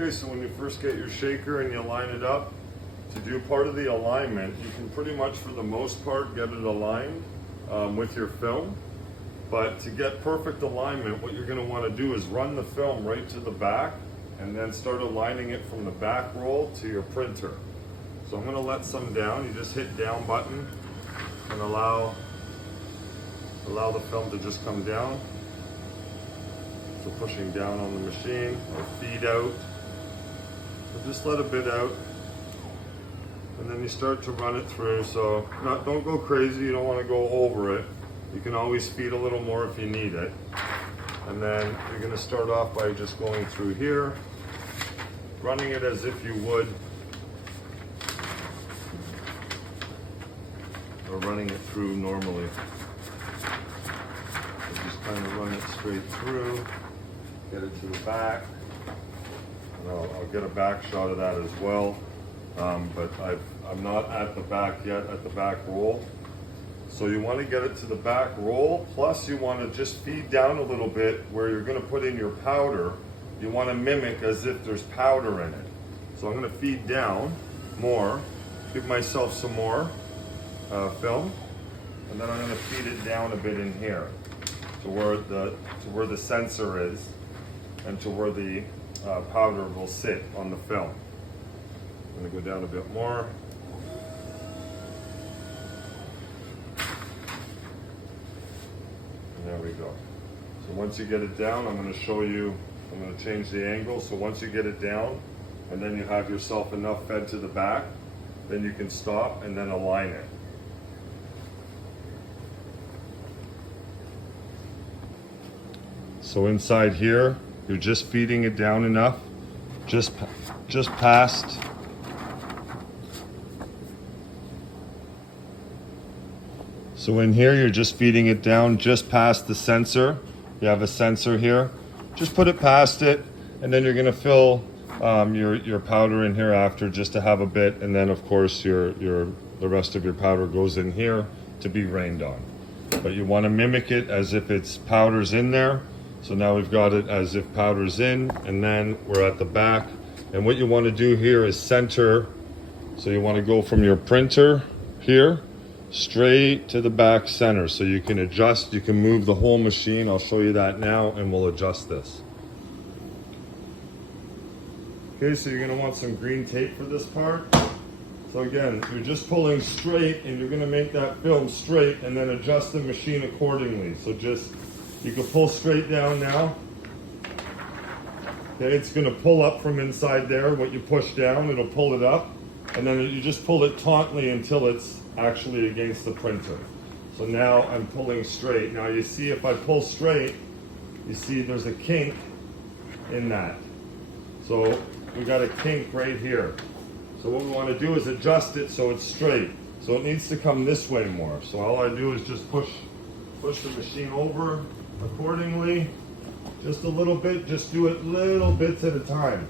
Okay, so when you first get your shaker and you line it up, to do part of the alignment, you can pretty much for the most part get it aligned with your film. But to get perfect alignment, what you're going to want to do is run the film right to the back and then start aligning it from the back roll to your printer. So I'm going to let some down. You just hit down button and allow the film to just come down. So pushing down on the machine or feed out. So just let a bit out. And then you start to run it through. So don't go crazy, you don't want to go over it. You can always feed a little more if you need it. And then you're going to start off by just going through here, running it as if you would, or running it through normally. So just kind of run it straight through, get it to the back. And I'll get a back shot of that as well. But I'm not at the back yet, at the back roll. So you want to get it to the back roll, plus you want to just feed down a little bit where you're going to put in your powder. You want to mimic as if there's powder in it. So I'm going to feed down more, give myself some more film, and then I'm going to feed it down a bit in here to where the sensor is and to where the powder will sit on the film. I'm going to go down a bit more. There we go. So once you get it down, I'm going to show you, I'm going to change the angle. So once you get it down and then you have yourself enough fed to the back, then you can stop and then align it. So inside here, you're just feeding it down enough, just past. So in here, you're just feeding it down just past the sensor. You have a sensor here. Just put it past it, and then you're going to fill your powder in here after, just to have a bit, and then of course the rest of your powder goes in here to be rained on. But you want to mimic it as if it's powder's in there. So now we've got it as if powder's in, and then we're at the back. And what you want to do here is center. So you want to go from your printer here straight to the back center, so you can adjust, you can move the whole machine. I'll show you that now, and we'll adjust this. Okay, so you're going to want some green tape for this part. So again, you're just pulling straight, and you're going to make that film straight and then adjust the machine accordingly. So you can pull straight down now. Okay, it's going to pull up from inside there. What you push down, it'll pull it up, and then you just pull it tautly until it's actually against the printer. So now I'm pulling straight. Now you see, if I pull straight, you see there's a kink in that. So we got a kink right here. So what we want to do is adjust it so it's straight. So it needs to come this way more. So all I do is just push the machine over accordingly, just a little bit. Just do it little bits at a time.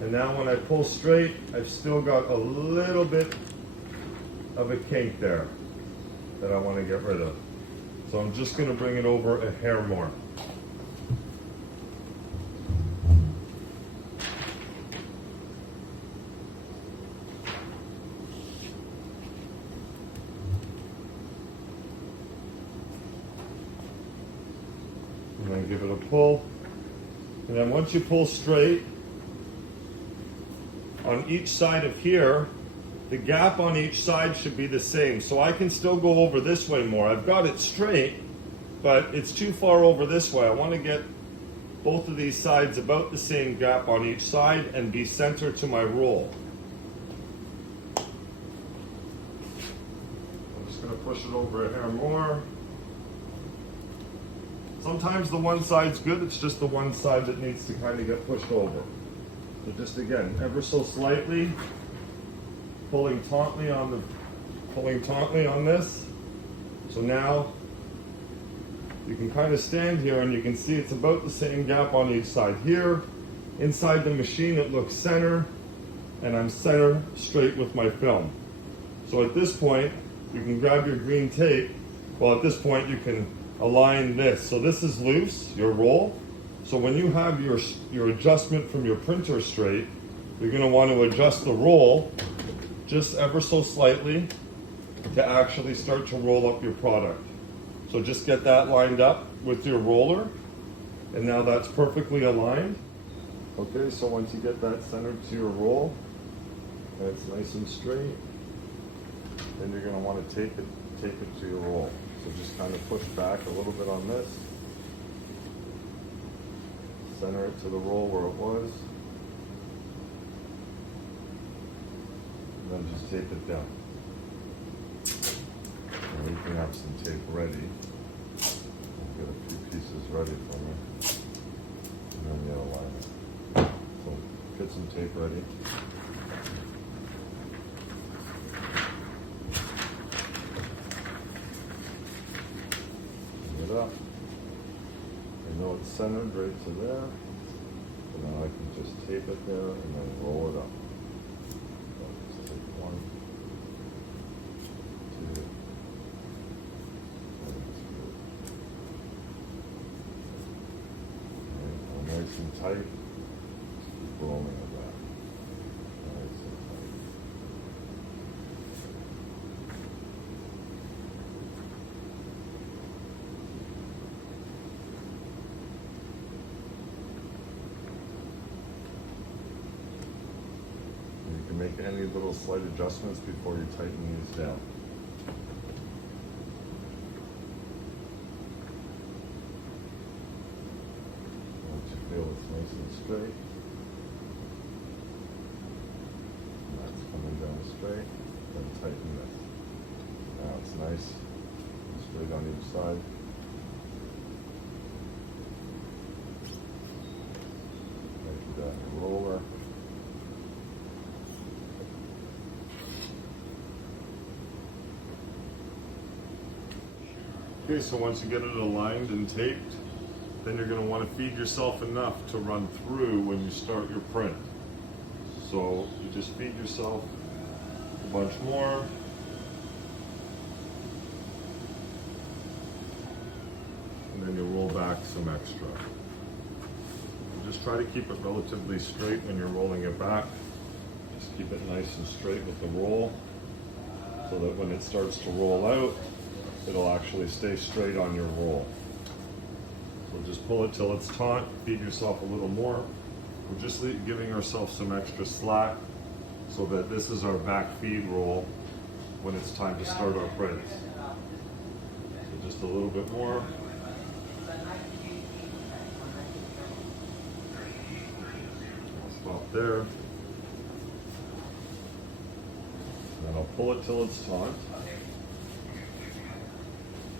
And now when I pull straight, I've still got a little bit of a kink there that I want to get rid of. So I'm just going to bring it over a hair more. And then give it a pull. And then once you pull straight, on each side of here, the gap on each side should be the same. So I can still go over this way more. I've got it straight, but it's too far over this way. I want to get both of these sides about the same gap on each side and be center to my roll. I'm just going to push it over a hair more. Sometimes the one side's good, it's just the one side that needs to kind of get pushed over. So just again, ever so slightly, pulling tautly on this. So now you can kind of stand here and you can see it's about the same gap on each side. Here, inside the machine, it looks center, and I'm center straight with my film. So at this point, you can grab your green tape. Well, at this point, you can align this. So this is loose, your roll. So when you have your adjustment from your printer straight, you're going to want to adjust the roll just ever so slightly to actually start to roll up your product. So just get that lined up with your roller, and now that's perfectly aligned. Okay, so once you get that centered to your roll, and it's nice and straight, then you're going to want to tape it to your roll. So just kind of push back a little bit on this, center it to the roll where it was, and then just tape it down. And you can have some tape ready. I'll get a few pieces ready for me, and then you'll align it. So get some tape ready. Bring it up. I know it's centered right to there. So now I can just tape it there and then roll it up. So just take 1, 2, and screw. Okay, nice and tight. Just keep rolling it back. Nice and tight. You can make any little slight adjustments before you tighten these down. Once you feel it's nice and straight, and that's coming down straight, then tighten this. Now it's nice and straight on each side. Tighten that roller. Okay, so once you get it aligned and taped, then you're going to want to feed yourself enough to run through when you start your print. So you just feed yourself a bunch more. And then you roll back some extra. Just try to keep it relatively straight when you're rolling it back. Just keep it nice and straight with the roll, so that when it starts to roll out, it'll actually stay straight on your roll. So just pull it till it's taut, feed yourself a little more. We're just giving ourselves some extra slack so that this is our back feed roll when it's time to start our prints. So just a little bit more. I'll stop there. Then I'll pull it till it's taut,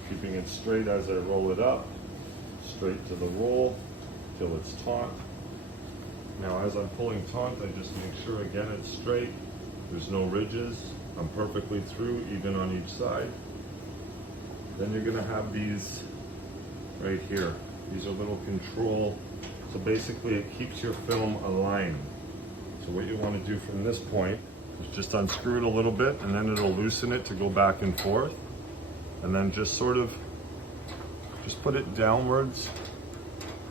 keeping it straight as I roll it up, straight to the roll till it's taut. Now as I'm pulling taut, I just make sure again it's straight, there's no ridges, I'm perfectly through, even on each side. Then you're gonna have these right here. These are little control, so basically it keeps your film aligned. So what you wanna do from this point is just unscrew it a little bit, and then it'll loosen it to go back and forth. And then just sort of, just put it downwards,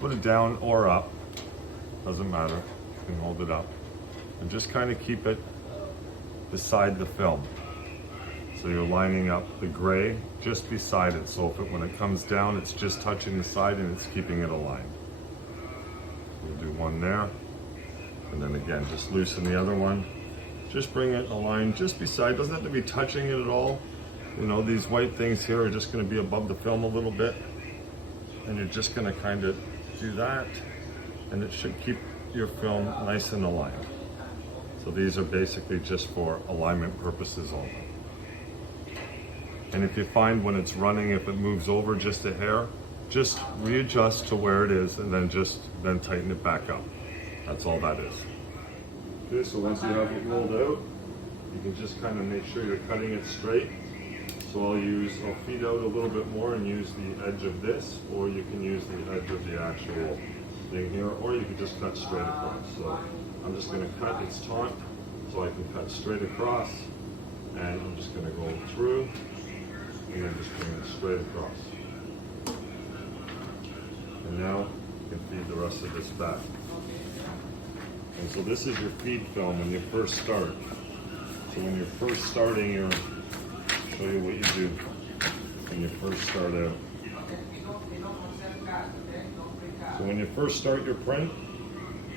put it down or up, doesn't matter, you can hold it up. And just kind of keep it beside the film. So you're lining up the gray just beside it, so if when it comes down, it's just touching the side and it's keeping it aligned. We'll do one there, and then again, just loosen the other one. Just bring it aligned just beside, doesn't have to be touching it at all. You know, these white things here are just going to be above the film a little bit, and you're just going to kind of do that, and it should keep your film nice and aligned. So these are basically just for alignment purposes only. And if you find when it's running, if it moves over just a hair, just readjust to where it is, and then tighten it back up. That's all that is. Okay, so once you have it rolled out, you can just kind of make sure you're cutting it straight. So I'll feed out a little bit more and use the edge of this, or you can use the edge of the actual thing here, or you can just cut straight across. So I'm just going to cut, it's taut, so I can cut straight across, and I'm just going to go through, and then just bring it straight across. And now You can feed the rest of this back. And so this is your feed film when you first start. So when you're first starting your, show you what you do when you first start out. So when you first start your print,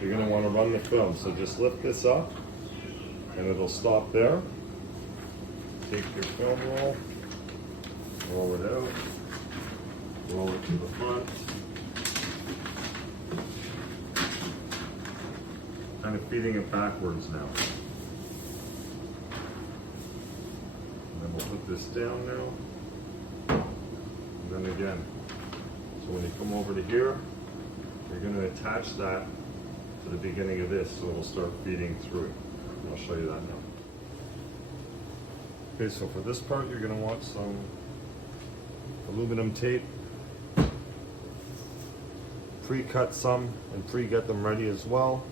you're going to want to run the film. So just lift this up and it'll stop there. Take your film roll it out, roll it to the front. Kind of feeding it backwards now. And then we'll put this down now. And then again. So when you come over to here, you're going to attach that to the beginning of this so it'll start feeding through. And I'll show you that now. Okay, so for this part you're going to want some aluminum tape. Pre-cut some and pre-get them ready as well.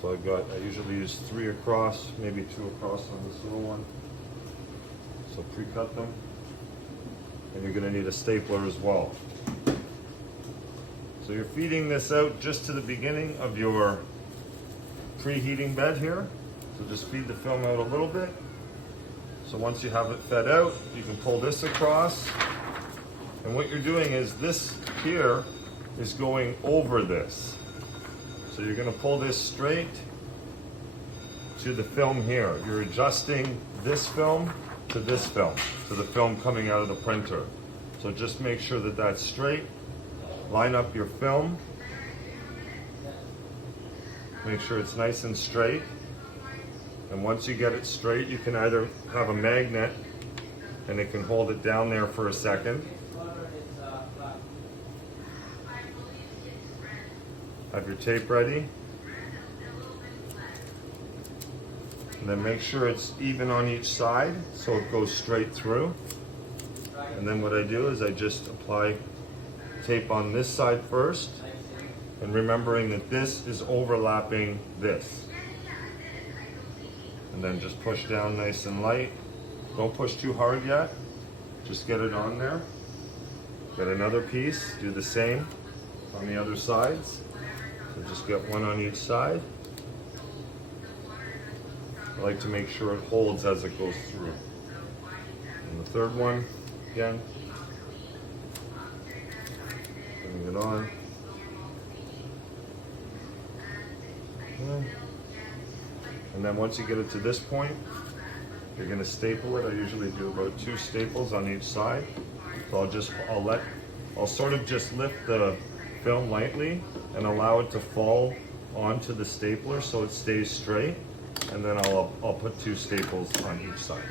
So I usually use 3 across, maybe 2 across on this little one. So pre-cut them. And you're going to need a stapler as well. So you're feeding this out just to the beginning of your preheating bed here. So just feed the film out a little bit. So once you have it fed out, you can pull this across. And what you're doing is this here is going over this. So you're going to pull this straight to the film here. You're adjusting this film to this film, to the film coming out of the printer. So just make sure that that's straight. Line up your film. Make sure it's nice and straight. And once you get it straight, you can either have a magnet and it can hold it down there for a second. Have your tape ready. And then make sure it's even on each side so it goes straight through. And then what I do is I just apply tape on this side first, and remembering that this is overlapping this. And then just push down nice and light. Don't push too hard yet. Just get it on there. Get another piece, do the same on the other sides. So just get one on each side. I like to make sure it holds as it goes through. And the third one, again. Putting it on. And then once you get it to this point, you're going to staple it. I usually do about 2 staples on each side. So I'll sort of just lift the film lightly and allow it to fall onto the stapler so it stays straight. And then I'll put 2 staples on each side.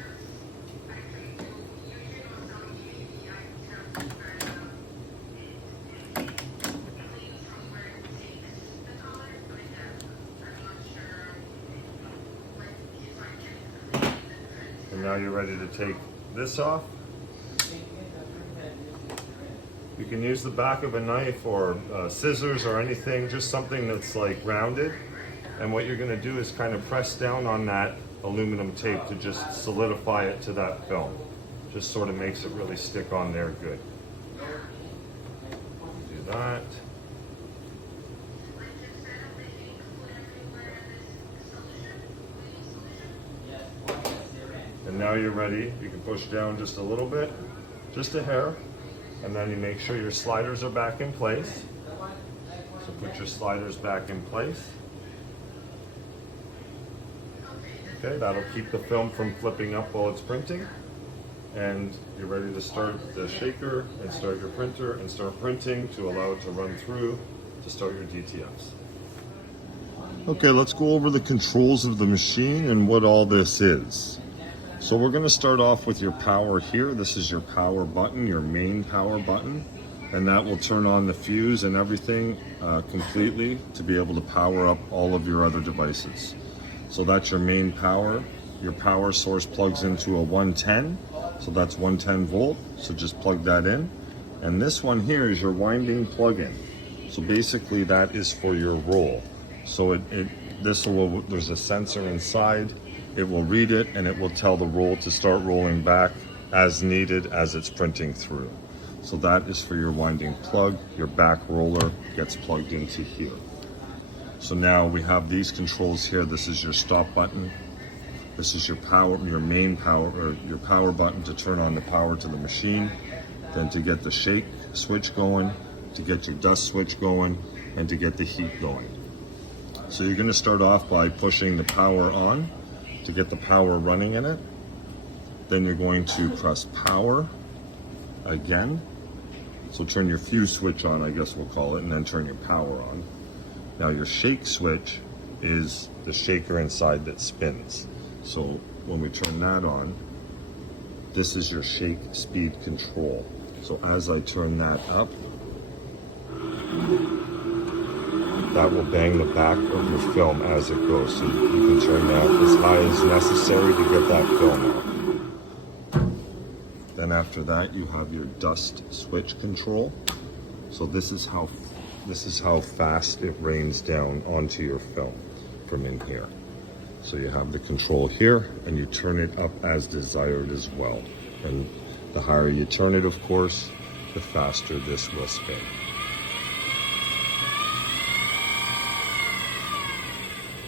And now you're ready to take this off. You can use the back of a knife or scissors or anything, just something that's like rounded. And what you're going to do is kind of press down on that aluminum tape to just solidify it to that film. Just sort of makes it really stick on there good. Do that. And now you're ready. You can push down just a little bit, just a hair, and then you make sure your sliders are back in place. So put your sliders back in place. Okay, that'll keep the film from flipping up while it's printing. And you're ready to start the shaker and start your printer and start printing to allow it to run through to start your DTFs. Okay, let's go over the controls of the machine and what all this is. So we're going to start off with your power here. This is your power button, your main power button, and that will turn on the fuse and everything completely to be able to power up all of your other devices. So that's your main power. Your power source plugs into a 110, so that's 110 volt, so just plug that in. And this one here is your winding plug-in. So basically that is for your roll. So there's a sensor inside. It will read it and it will tell the roll to start rolling back as needed as it's printing through. So that is for your winding plug. Your back roller gets plugged into here. So now we have these controls here. This is your stop button. This is your power, your main power, or your power button to turn on the power to the machine. Then to get the shake switch going, to get your dust switch going, and to get the heat going. So you're gonna start off by pushing the power on to get the power running in it. Then you're going to press power again. So turn your fuse switch on, I guess we'll call it, and then turn your power on. Now your shake switch is the shaker inside that spins. So when we turn that on, this is your shake speed control. So as I turn that up, that will bang the back of your film as it goes. So you can turn that as high as necessary to get that film out. Then after that, you have your dust switch control. So this is how fast it rains down onto your film from in here. So you have the control here, and you turn it up as desired as well. And the higher you turn it, of course, the faster this will spin.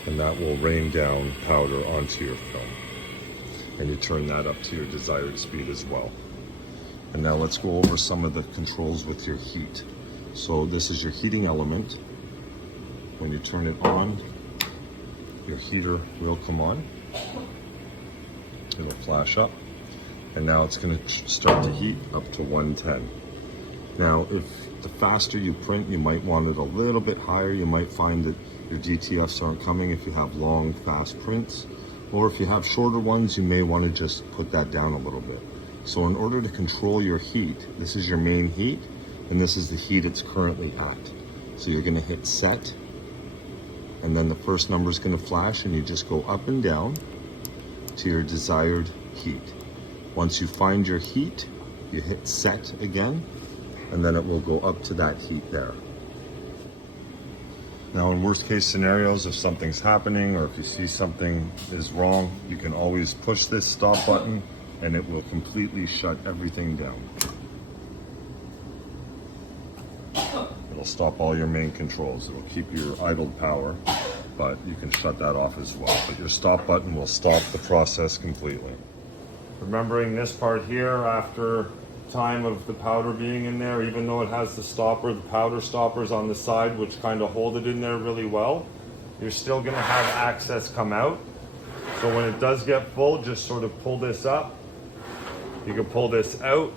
And that will rain down powder onto your film. And you turn that up to your desired speed as well. And now let's go over some of the controls with your heat. So this is your heating element. When you turn it on, your heater will come on. It'll flash up. And now it's going to start to heat up to 110. Now, if the faster you print, you might want it a little bit higher. You might find that your DTFs aren't coming if you have long, fast prints. Or if you have shorter ones, you may want to just put that down a little bit. So in order to control your heat, this is your main heat, and this is the heat it's currently at. So you're going to hit set, and then the first number is going to flash, and you just go up and down to your desired heat. Once you find your heat, you hit set again, and then it will go up to that heat there. Now, in worst case scenarios, if something's happening or if you see something is wrong, you can always push this stop button and it will completely shut everything down. It'll stop all your main controls. It'll keep your idled power, but you can shut that off as well. But your stop button will stop the process completely. Remembering this part here, after time of the powder being in there, even though it has the stopper, the powder stoppers on the side, which kind of hold it in there really well, you're still going to have access come out. So when it does get full, just sort of pull this up. You can pull this out.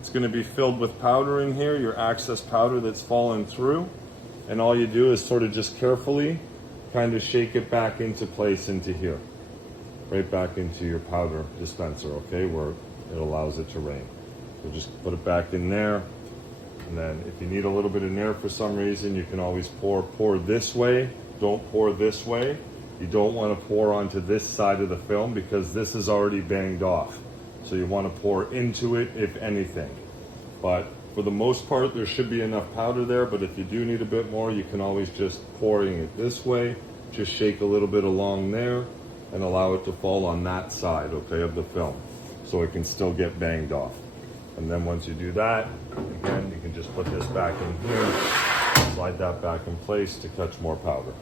It's going to be filled with powder in here, your access powder that's fallen through. And all you do is sort of just carefully kind of shake it back into place into here. Right back into your powder dispenser, okay, where it allows it to rain. So just put it back in there, and then if you need a little bit of air for some reason, you can always pour this way. Don't pour this way. You don't want to pour onto this side of the film because this is already banged off. So you want to pour into it if anything. But for the most part, there should be enough powder there, but if you do need a bit more, you can always just pouring it this way, just shake a little bit along there, and allow it to fall on that side, okay, of the film, so it can still get banged off. And then once you do that, again, you can just put this back in here, slide that back in place to catch more powder.